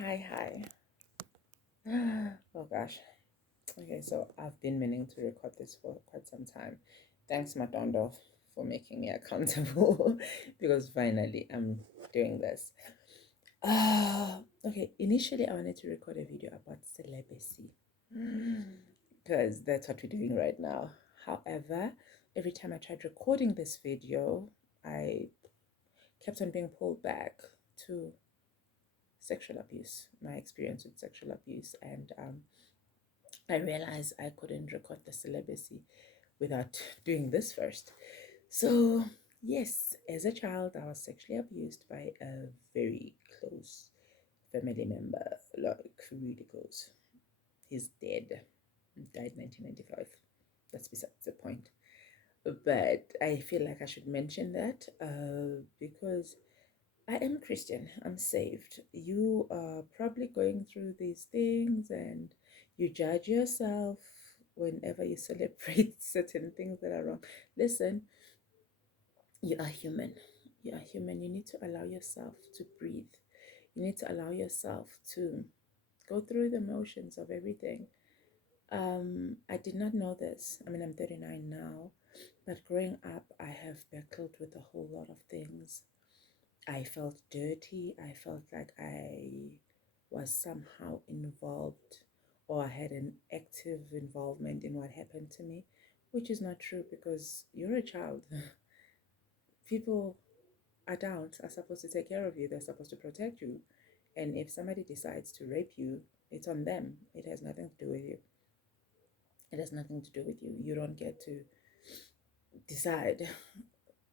Hi. Oh gosh. Okay, so I've been meaning to record this for quite some time. Thanks, Matondo, for making me accountable because finally I'm doing this. Okay, initially I wanted to record a video about celibacy because that's what we're doing right now. However, every time I tried recording this video, I kept on being pulled back to sexual abuse, my experience with sexual abuse, and I realized I couldn't record the celibacy without doing this first. So, yes, as a child, I was sexually abused by a very close family member, like really close. He's dead, died 1995. That's besides the point. But I feel like I should mention that because I am Christian. I'm saved. You are probably going through these things and you judge yourself whenever you celebrate certain things that are wrong. Listen, you are human. You are human. You need to allow yourself to breathe. You need to allow yourself to go through the motions of everything. I did not know this. I mean, I'm 39 now, but growing up, I have battled with a whole lot of things. I felt dirty. I felt like I was somehow involved or I had an active involvement in what happened to me, which is not true because you're a child. People, adults, are supposed to take care of you, they're supposed to protect you. And if somebody decides to rape you, it's on them. It has nothing to do with you. It has nothing to do with you. You don't get to decide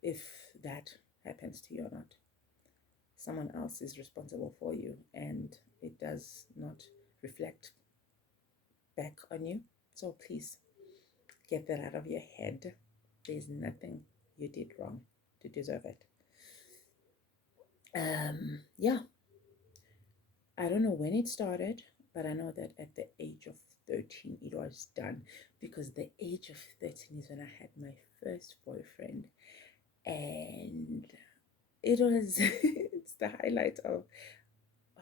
if that happens to you or not. Someone else is responsible for you, and it does not reflect back on you. So please get that out of your head. There's nothing you did wrong to deserve it. Yeah, I don't know when it started, but I know that at the age of 13 it was done because the age of 13 is when I had my first boyfriend, and it was it's the highlight of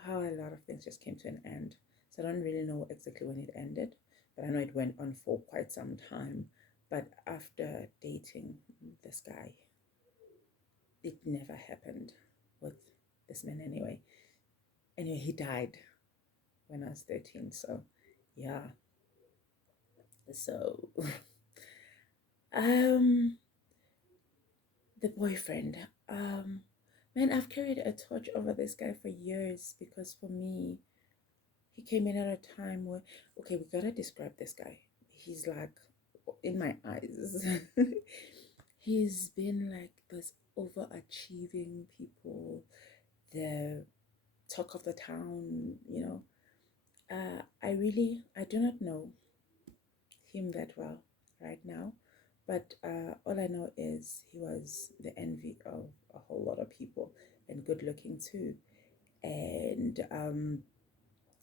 how a lot of things just came to an end. So I don't really know exactly when it ended, but I know it went on for quite some time. But after dating this guy, it never happened with this man anyway. Anyway, he died when I was 13. So, yeah. So, um, the boyfriend, man, I've carried a torch over this guy for years because for me, he came in at a time where, okay, we gotta describe this guy. He's like, in my eyes, he's been like this overachieving people, the talk of the town, you know. I do not know him that well right now, but all I know is he was the envy of a whole lot of people and good looking too. And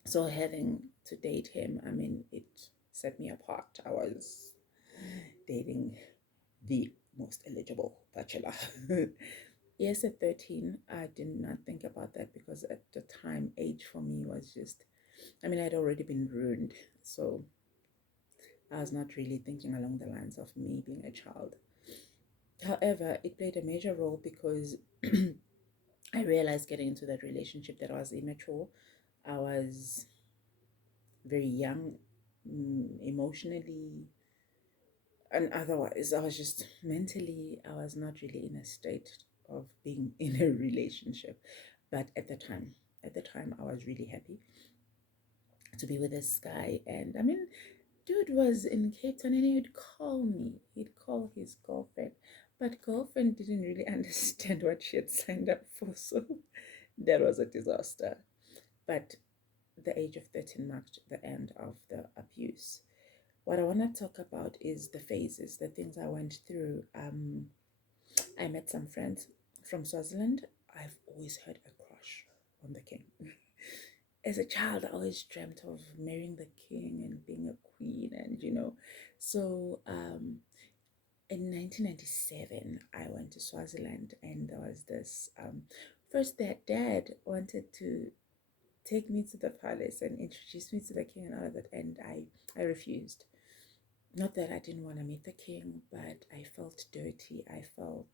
so having to date him, I mean, it set me apart. I was dating the most eligible bachelor. Yes, at 13, I did not think about that because at the time, age for me was just, I mean, I'd already been ruined. So I was not really thinking along the lines of me being a child. However, it played a major role because I realized getting into that relationship that I was immature. I was very young, emotionally, and otherwise. I was just mentally, I was not really in a state of being in a relationship. But at the time, I was really happy to be with this guy. And I mean, dude was in Cape Town and he'd call me. He'd call his girlfriend. But girlfriend didn't really understand what she had signed up for. So that was a disaster. But the age of 13 marked the end of the abuse. What I want to talk about is the phases, the things I went through. I met some friends from Swaziland. I've always had a crush on the king. As a child, I always dreamt of marrying the king and being a queen, and So in 1997, I went to Swaziland, and there was this. First, their dad wanted to take me to the palace and introduce me to the king and all of that. And I refused. Not that I didn't want to meet the king, but I felt dirty. I felt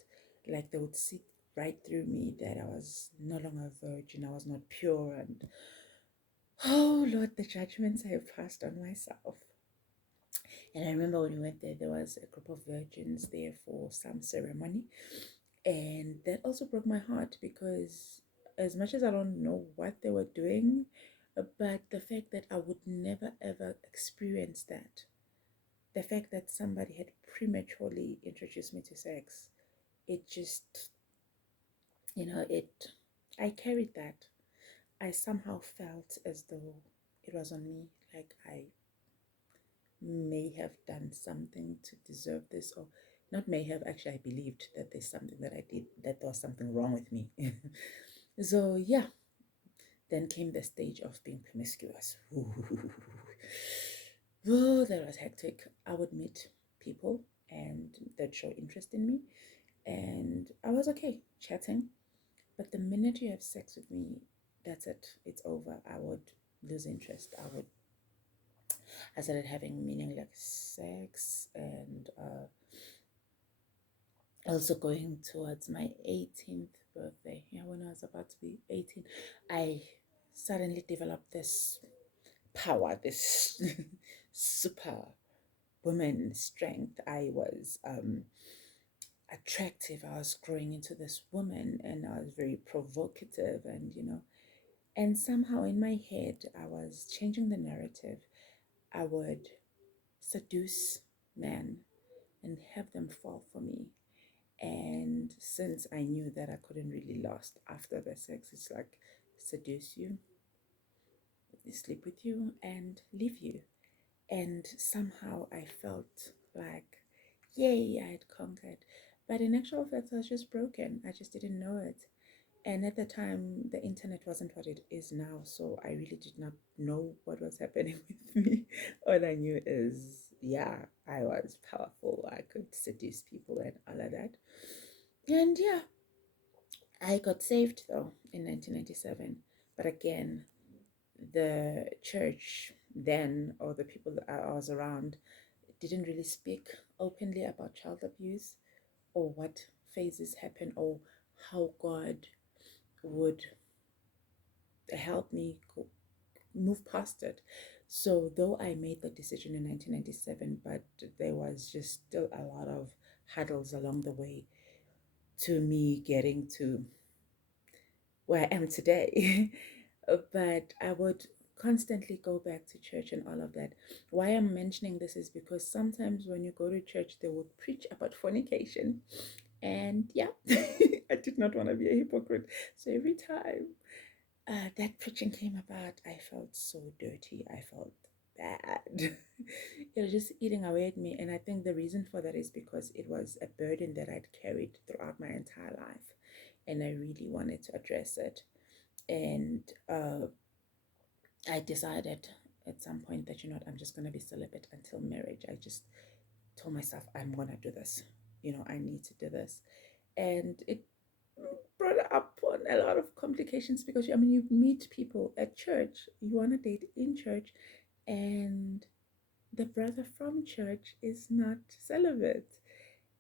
like they would see right through me that I was no longer a virgin. I was not pure. And oh, Lord, the judgments I have passed on myself. And I remember when we went there, there was a group of virgins there for some ceremony. And that also broke my heart because, as much as I don't know what they were doing, but the fact that I would never ever experience that, the fact that somebody had prematurely introduced me to sex, it just, I carried that. I somehow felt as though it was on me, like I may have done something to deserve this, or not may have, actually, I believed that there's something that I did, that there was something wrong with me. So, yeah, then came the stage of being promiscuous. Oh, that was hectic. I would meet people and they'd show interest in me, and I was okay chatting. But the minute you have sex with me, that's it. It's over. I would lose interest. I started having meaningless sex, and also going towards my 18th birthday. Yeah, when I was about to be 18, I suddenly developed this power, this super woman strength. I was attractive. I was growing into this woman, and I was very provocative, and somehow in my head, I was changing the narrative. I would seduce men and have them fall for me. And since I knew that I couldn't really last after the sex, it's like seduce you, sleep with you, and leave you. And somehow I felt like, yay, I had conquered. But in actual fact, I was just broken. I just didn't know it. And at the time, the internet wasn't what it is now. So I really did not know what was happening with me. All I knew is, yeah, I was powerful. I could seduce people and all of that. And yeah, I got saved though in 1997. But again, the church then, or the people that I was around, didn't really speak openly about child abuse, or what phases happen, or how God would help me move past it. So, though I made the decision in 1997, but there was just still a lot of hurdles along the way to me getting to where I am today. But I would constantly go back to church and all of that. Why I'm mentioning this is because sometimes when you go to church, they would preach about fornication. And yeah, I did not want to be a hypocrite. So every time that preaching came about, I felt so dirty. I felt bad. It was just eating away at me. And I think the reason for that is because it was a burden that I'd carried throughout my entire life. And I really wanted to address it. And I decided at some point that, I'm just going to be celibate until marriage. I just told myself, I'm going to do this. I need to do this. And it brought up on a lot of complications because, you meet people at church, you want to date in church, and the brother from church is not celibate.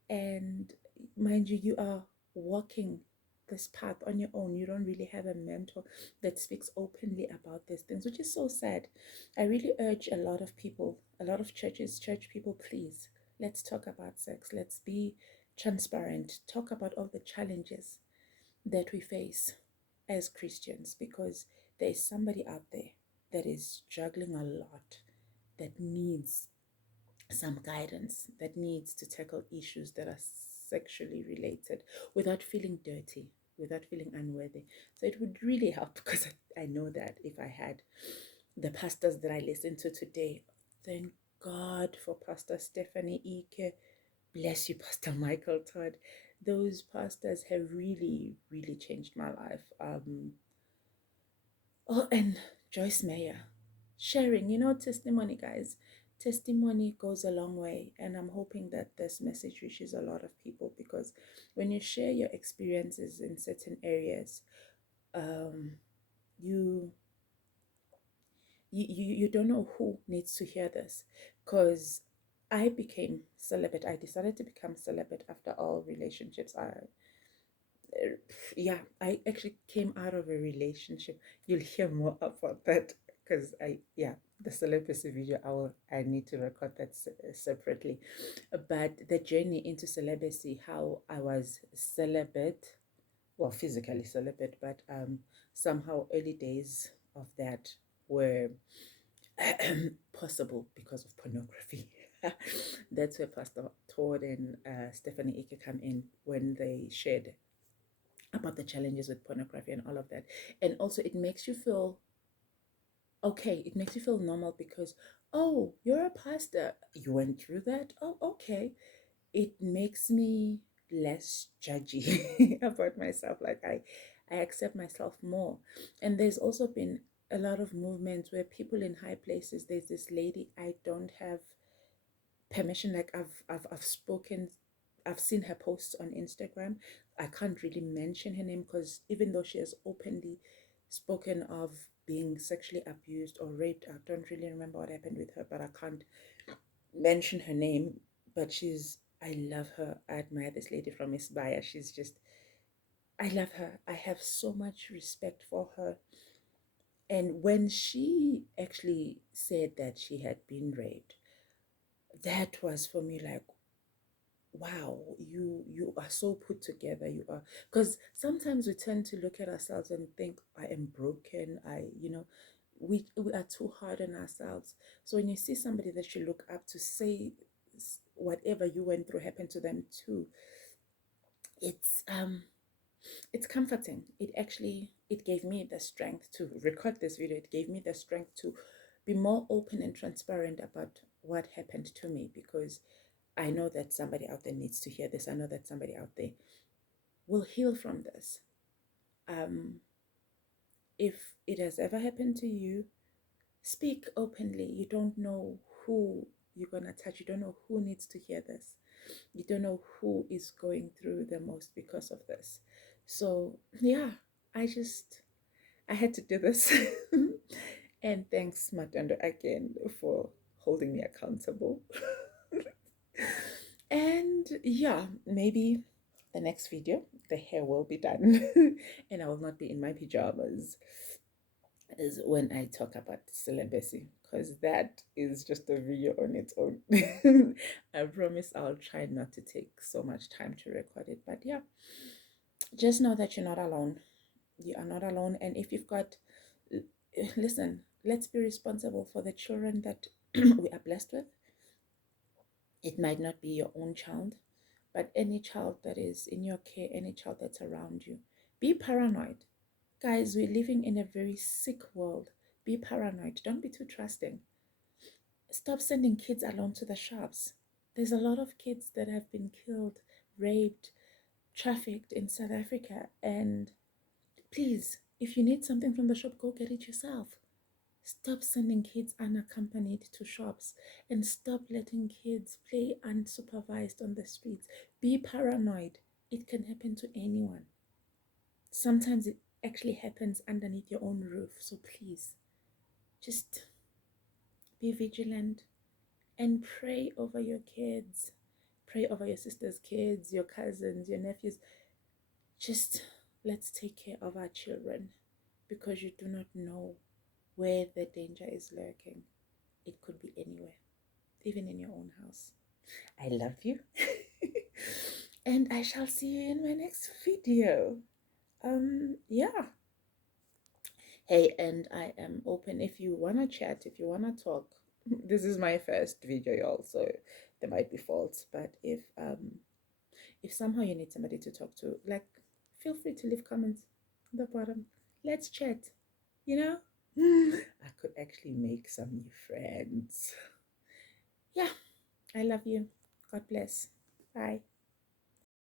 And mind you, you are walking this path on your own. You don't really have a mentor that speaks openly about these things, which is so sad. I really urge a lot of people, a lot of churches, church people, please, let's talk about sex. Let's be transparent. Talk about all the challenges that we face as Christians, because there is somebody out there that is struggling a lot, that needs some guidance, that needs to tackle issues that are sexually related without feeling dirty, without feeling unworthy. So it would really help, because I know that if I had the pastors that I listen to today, thank God for Pastor Stephanie Ike. Bless you, Pastor Michael Todd. Those pastors have really, really changed my life. Oh, and Joyce Meyer sharing, testimony, guys. Testimony goes a long way, and I'm hoping that this message reaches a lot of people, because when you share your experiences in certain areas, you you don't know who needs to hear this, because I became celibate. I decided to become celibate after all relationships. Yeah, I actually came out of a relationship. You'll hear more about that, because yeah, the celibacy video, I need to record that separately. But the journey into celibacy, how I was celibate, well, physically celibate, but somehow early days of that were possible because of pornography. That's where Pastor Todd and Stephanie Ike come in, when they shared about the challenges with pornography and all of that. And also, it makes you feel okay. It makes you feel normal, because, oh, you're a pastor. You went through that. Oh, okay. It makes me less judgy about myself. Like, I accept myself more. And there's also been a lot of movements where people in high places, there's this lady, I don't have permission, like I've spoken, I've seen her posts on Instagram. I can't really mention her name, because even though she has openly spoken of being sexually abused or raped, I don't really remember what happened with her, but I can't mention her name. But I love her. I admire this lady from Isbaya. She's just, I love her. I have so much respect for her. And when she actually said that she had been raped, that was for me like, wow, you are so put together. You are, because sometimes we tend to look at ourselves and think, I am broken. We are too hard on ourselves. So when you see somebody that you look up to say whatever you went through happened to them too, it's it's comforting. It gave me the strength to record this video. It gave me the strength to be more open and transparent about what happened to me, because I know that somebody out there needs to hear this. I know that somebody out there will heal from this. Um, if it has ever happened to you, speak openly. You don't know who you're going to touch. You don't know who needs to hear this. You don't know who is going through the most because of this. So, yeah, I had to do this. And thanks, Matando, again for holding me accountable. And yeah, maybe the next video, the hair will be done and I will not be in my pajamas, is when I talk about celibacy, because that is just a video on its own. I promise I'll try not to take so much time to record it. But yeah, just know that you're not alone. You are not alone. And if you've got, listen, let's be responsible for the children that we are blessed with. It might not be your own child, but any child that is in your care, any child that's around you. Be paranoid. Guys, we're living in a very sick world. Be paranoid. Don't be too trusting. Stop sending kids alone to the shops. There's a lot of kids that have been killed, raped, trafficked in South Africa. And please, if you need something from the shop, go get it yourself. Stop sending kids unaccompanied to shops, and stop letting kids play unsupervised on the streets. Be paranoid. It can happen to anyone. Sometimes it actually happens underneath your own roof. So please, just be vigilant and pray over your kids. Pray over your sister's kids, your cousins, your nephews. Just let's take care of our children, because you do not know where the danger is lurking. It could be anywhere, even in your own house. I love you. And I shall see you in my next video. Yeah. Hey, and I am open if you wanna chat, if you wanna talk. This is my first video, y'all, so there might be faults. But if somehow you need somebody to talk to, like, feel free to leave comments on the bottom. Let's chat, you know? I could actually make some new friends. Yeah, I love you. God bless. Bye.